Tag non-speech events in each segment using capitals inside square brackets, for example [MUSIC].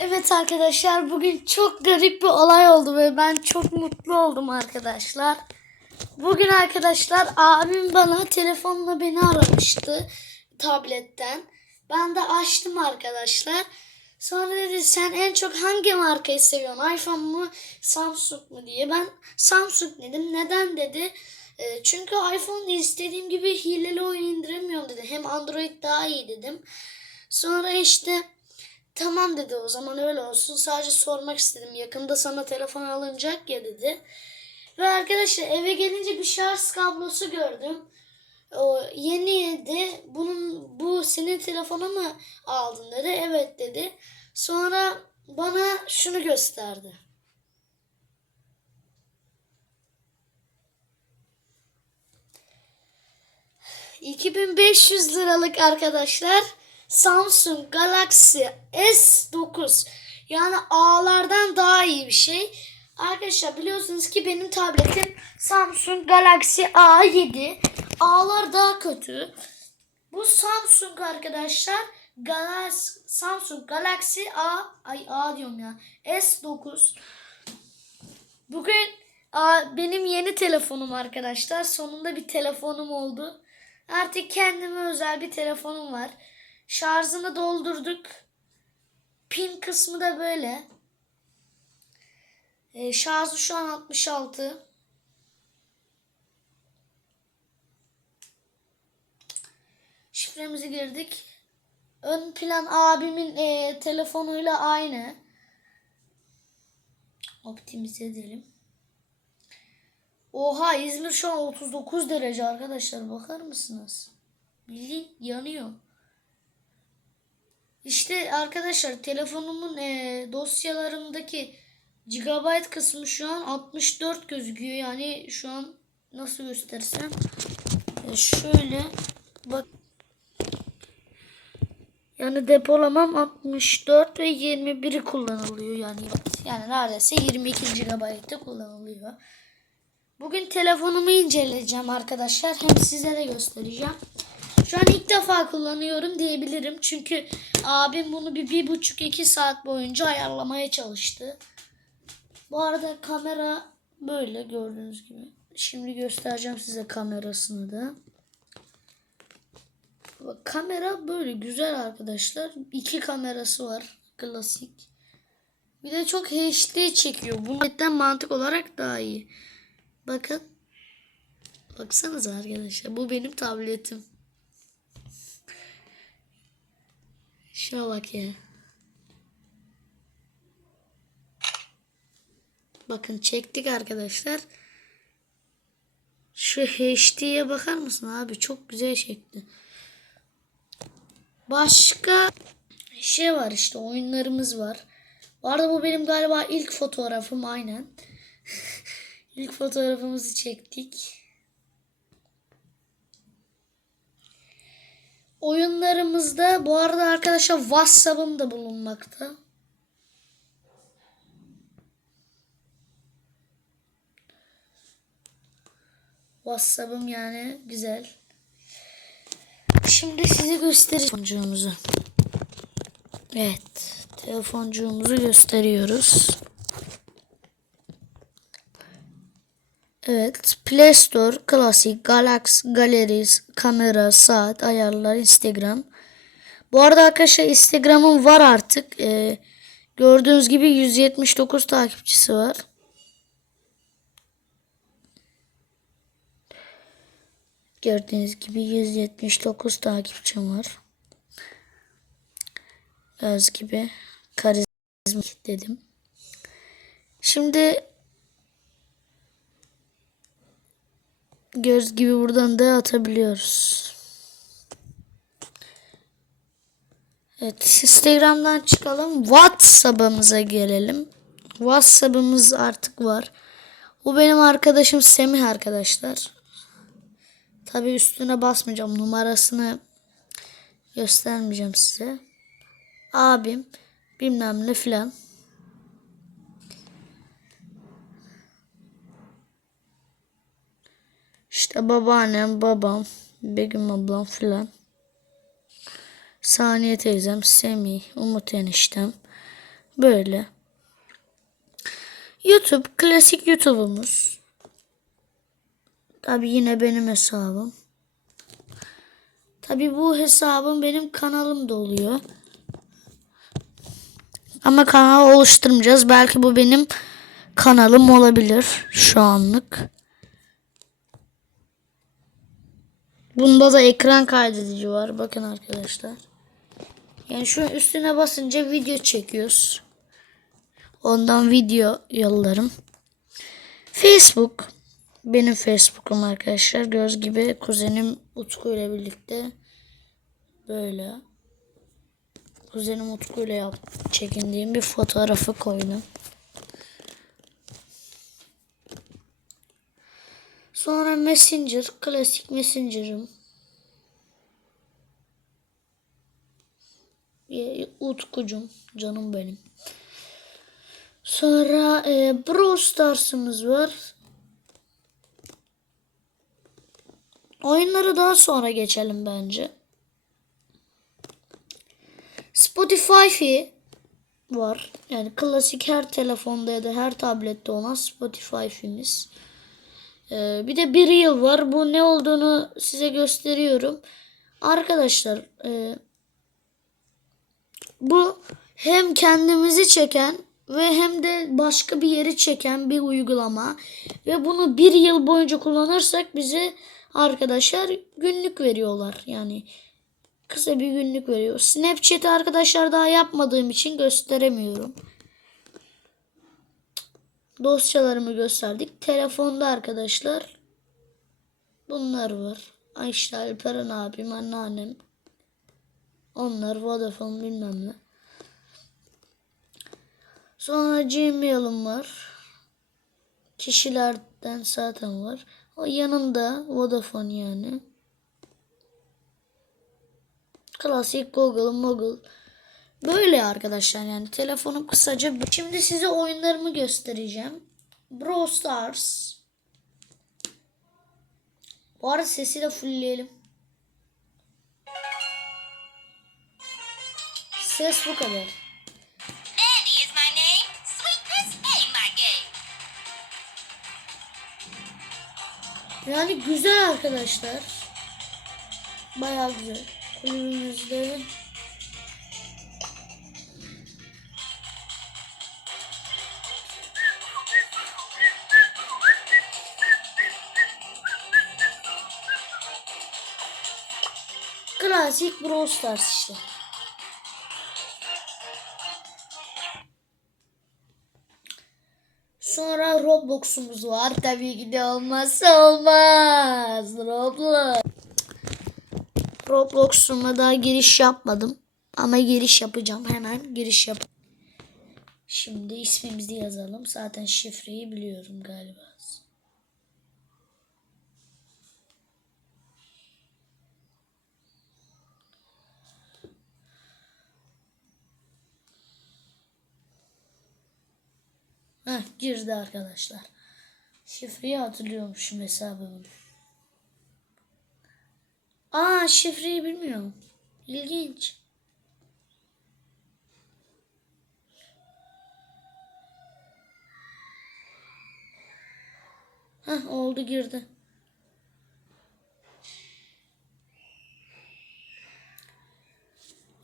Evet arkadaşlar bugün çok garip bir olay oldu ve ben çok mutlu oldum arkadaşlar. Bugün arkadaşlar abim bana telefonla beni aramıştı tabletten. Ben de açtım arkadaşlar. Sonra dedi sen en çok hangi markayı seviyorsun? iPhone mu Samsung mu diye. Ben Samsung dedim. Neden dedi. "E, çünkü iPhone'da istediğim gibi hileli oyun indiremiyorum dedi. Hem Android daha iyi dedim. Sonra işte Tamam dedi o zaman öyle olsun. Sadece sormak istedim. Yakında sana telefon alınacak ya dedi. Ve arkadaşlar eve gelince bir şarj kablosu gördüm. O yeniydi. Bunun bu senin telefona mı aldın dedi. Evet dedi. Sonra bana şunu gösterdi. ...2500 liralık arkadaşlar... Samsung Galaxy S9 yani A'lardan daha iyi bir şey. Arkadaşlar biliyorsunuz ki benim tabletim Samsung Galaxy A7. A'lar daha kötü. Bu Samsung arkadaşlar Galaxy, Samsung Galaxy A ay A diyorum ya S9. Bugün a, benim yeni telefonum arkadaşlar. Sonunda bir telefonum oldu. Artık kendime özel bir telefonum var. Şarjını doldurduk. Pin kısmı da böyle. E, şarjı şu an 66. Şifremizi girdik. Ön plan abimin e, telefonuyla aynı. Optimize edelim. Oha İzmir şu an 39 derece arkadaşlar bakar mısınız? Bildiğin yanıyor. İşte arkadaşlar telefonumun e, dosyalarımdaki gigabyte kısmı şu an 64 gözüküyor. Yani şu an nasıl göstersem e, şöyle bak yani depolamam 64 ve 21'i kullanılıyor yani yani neredeyse 22 GB'de kullanılıyor. Bugün telefonumu inceleyeceğim arkadaşlar. Hem size de göstereceğim. Şu an ilk defa kullanıyorum diyebilirim. Çünkü abim bunu bir, bir buçuk iki saat boyunca ayarlamaya çalıştı. Bu arada kamera böyle gördüğünüz gibi. Şimdi göstereceğim size kamerasını da. Bak, kamera böyle güzel arkadaşlar. İki kamerası var. Klasik. Bir de çok HD çekiyor. Bundan mantık olarak daha iyi. Bakın. Baksanıza arkadaşlar. Bu benim tabletim. Şuna bak ya. Bakın çektik arkadaşlar. Şu HD'ye bakar mısın abi? Çok güzel çekti. Başka şey var işte oyunlarımız var. Bu arada bu benim galiba ilk fotoğrafım aynen. [LAUGHS] ilk fotoğrafımızı çektik. Oyunlarımızda bu arada arkadaşlar WhatsApp'ım da bulunmakta. WhatsApp'ım yani güzel. Şimdi size göstereceğim telefoncuğumuzu. Evet. Telefoncuğumuzu gösteriyoruz. Evet. Play Store, Klasik, Galaxy, Galleries, Kamera, Saat, Ayarlar, Instagram. Bu arada arkadaşlar Instagram'ım var artık. Ee, gördüğünüz gibi 179 takipçisi var. Gördüğünüz gibi 179 takipçim var. Gördüğünüz gibi karizma dedim. Şimdi göz gibi buradan da atabiliyoruz. Evet Instagram'dan çıkalım. WhatsApp'ımıza gelelim. WhatsApp'ımız artık var. Bu benim arkadaşım Semih arkadaşlar. Tabi üstüne basmayacağım. Numarasını göstermeyeceğim size. Abim bilmem ne filan. İşte babaannem, babam, Begüm ablam filan. Saniye teyzem, Semih, Umut eniştem. Böyle. YouTube klasik YouTube'umuz. Tabi yine benim hesabım. Tabi bu hesabım benim kanalımda oluyor. Ama kanal oluşturmayacağız. Belki bu benim kanalım olabilir şu anlık. Bunda da ekran kaydedici var. Bakın arkadaşlar. Yani şu üstüne basınca video çekiyoruz. Ondan video yollarım. Facebook. Benim Facebook'um arkadaşlar. Göz gibi kuzenim Utku ile birlikte böyle kuzenim Utku ile çekindiğim bir fotoğrafı koydum. Sonra Messenger, klasik Messenger'ım. Utkucum, canım benim. Sonra e, Brawl Stars'ımız var. Oyunları daha sonra geçelim bence. Spotify var. Yani klasik her telefonda ya da her tablette olan Spotify'imiz. Ee, bir de bir yıl var. Bu ne olduğunu size gösteriyorum. Arkadaşlar e, bu hem kendimizi çeken ve hem de başka bir yeri çeken bir uygulama. Ve bunu bir yıl boyunca kullanırsak bize arkadaşlar günlük veriyorlar. Yani kısa bir günlük veriyor. Snapchat'i arkadaşlar daha yapmadığım için gösteremiyorum. Dosyalarımı gösterdik. Telefonda arkadaşlar bunlar var. Ay işte Alperen abim, anneannem. Onlar Vodafone bilmem ne. Sonra Gmail'ım var. Kişilerden zaten var. O yanında Vodafone yani. Klasik Google, Google. Böyle arkadaşlar yani telefonum kısaca. Şimdi size oyunlarımı göstereceğim. Brawl Stars. Bu arada sesi de fullleyelim. Ses bu kadar. Yani güzel arkadaşlar. Bayağı güzel. Kulübümüzde Klasik Brawl Stars işte. Sonra Roblox'umuz var. Tabii ki de olmazsa olmaz. Roblox. Roblox'uma daha giriş yapmadım. Ama giriş yapacağım. Hemen giriş yap. Şimdi ismimizi yazalım. Zaten şifreyi biliyorum galiba. Heh, girdi arkadaşlar. Şifreyi hatırlıyormuşum hesabımın. Aa şifreyi bilmiyorum. İlginç. Heh oldu girdi.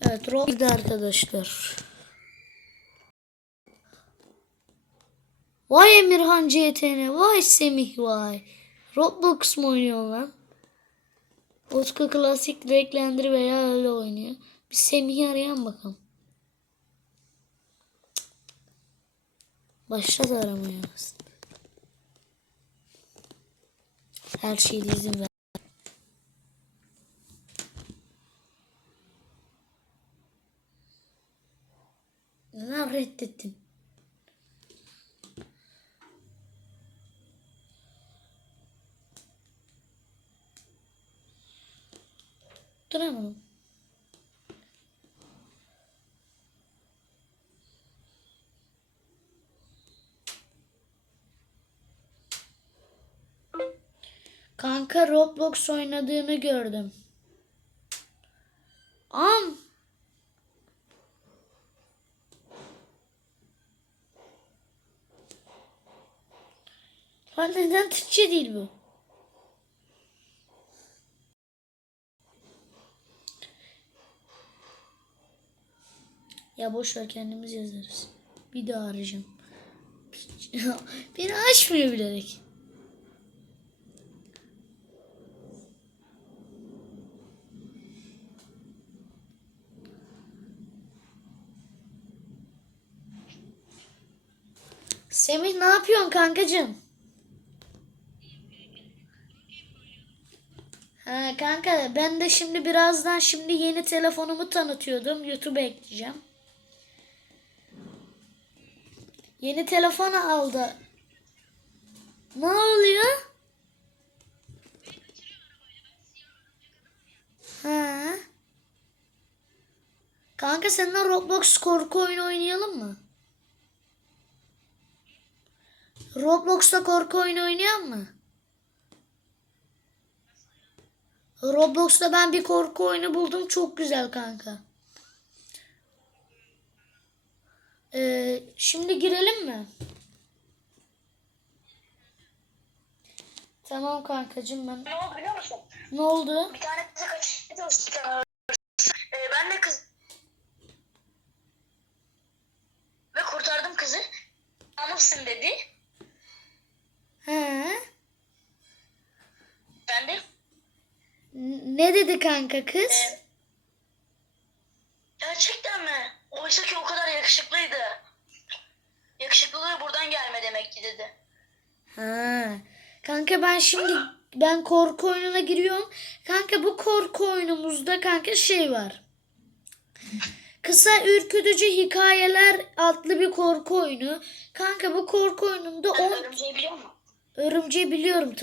Evet rol girdi arkadaşlar. Vay Emirhan CTN, vay Semih vay. Roblox mu oynuyor lan? Utku klasik renklendir veya öyle oynuyor. Bir Semih'i arayan bakalım. Başladı aramaya aslında. Her şeyde izin ver. Neden reddettin? Yaptıramam. Kanka Roblox oynadığını gördüm. Am. Lan neden Türkçe değil bu? Ya boş ver kendimiz yazarız. Bir daha arayacağım. [LAUGHS] Beni açmıyor bilerek. Semih ne yapıyorsun kankacığım? Ha kanka ben de şimdi birazdan şimdi yeni telefonumu tanıtıyordum. YouTube'a ekleyeceğim. Yeni telefon aldı. Ne oluyor? Ha. Kanka seninle Roblox korku oyunu oynayalım mı? Roblox'ta korku oyunu oynayalım mı? Roblox'ta ben bir korku oyunu buldum. Çok güzel kanka. Ee, şimdi girelim mi? Tamam kankacığım ben. Ne oldu biliyor musun? Ne oldu? Bir tane kızı kaçırdı. Ee, ben de kız... Ve kurtardım kızı. Anımsın dedi. He? Ben de Ne dedi kanka kız? e, gerçekten mi? Oysa ki o kadar yakışıklıydı. Yakışıklılığı buradan gelme demek ki dedi. Ha. Kanka ben şimdi ben korku oyununa giriyorum. Kanka bu korku oyunumuzda kanka şey var. Kısa ürkütücü hikayeler adlı bir korku oyunu. Kanka bu korku oyununda Sen 10 örümceği biliyor musun? örümceği biliyorum